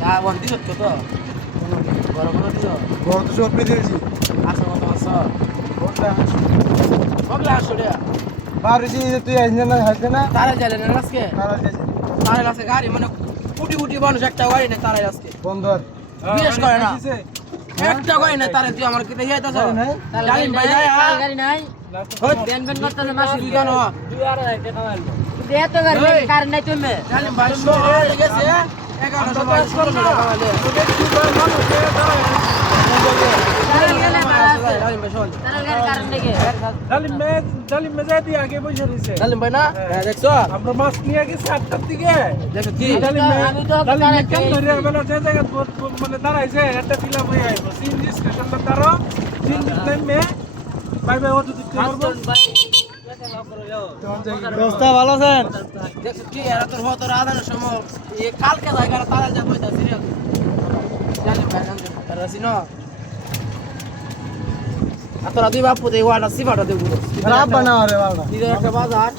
তা বল দিছ তো বড় বড় দিছ বড় তো সব পেয়ে দিয়েছি আসো কত আসো কোনটা কগলা আসো রে বারিশি তুই আইনা না হাসবে না তারা যাইলে না আজকে তারা গেছে তারা আছে গাড়ি মানে কোটি কোটি মানুষ একটা গাড়ি না তারা আজকে বন্দর বিশেষ করে না একটা গাড়ি না তারা তুই আমার কি দেখাই দাও জালিম ভাই যায় গাড়ি নাই হই বেন বেন করতেছে মাসি তুই জানো দে তো গাড়ি কার নাই তুমি জালিম ভাই শুনে গেছে 11 সময় 16 টাকা দে জালিম ভাই শোন তার গাড়ি কারণ নাকি ডালিম মেজা দিয়ে আগে বসে রয়েছে জালিম ভাই না দেখছো আমরা মাছ নিয়ে গেছি 8টার দিকে দেখো কি আমি তো ডালিম কেন ধরে বেলা যে জায়গা মানে দাঁড়াইছে একটা ফিলাপ হয়ে আইবো সিএনজি স্টেশনটা তারও সিএনজি নেমে বাই বাই ওটা দিতে পারবো দোস্তা ভালো আছেন দেখছো কি এরা তোর হতো আদানের সময় এই কালকে জায়গা তারা যা কইতা সিরিয়াস জালিম ভাই জানতে তারা সিনো তোরা দুই বাপু দে ওয়াটা সিবাটা দেবো রাব বানাও রে বাবা দিদের একটা বাজার